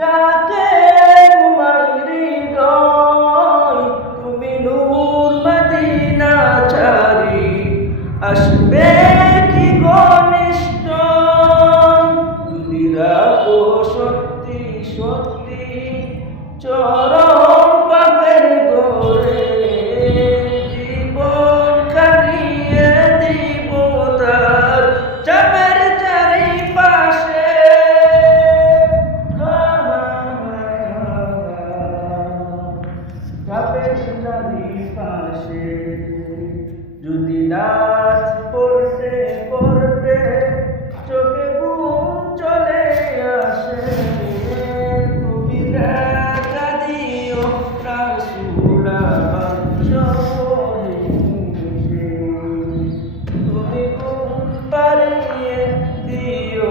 ডাকে তোমার হৃদয়, তুমি নূর মদিনা চারি, আসবে কি ঘনিষ্ঠ, যদি রাখো সত্যি সত্যি চরম পাপের ঘরে, জীবন কাটিয়ে দিব তার চাপের চারিপাশে। চাপের চারিপাশে যদি রাত পড়তে পড়তে চোখে ঘুম চলে আসে, তুমি দেখা দিও রাসূলুল্লাহ তুমি ঘুম পাড়িয়ে দিও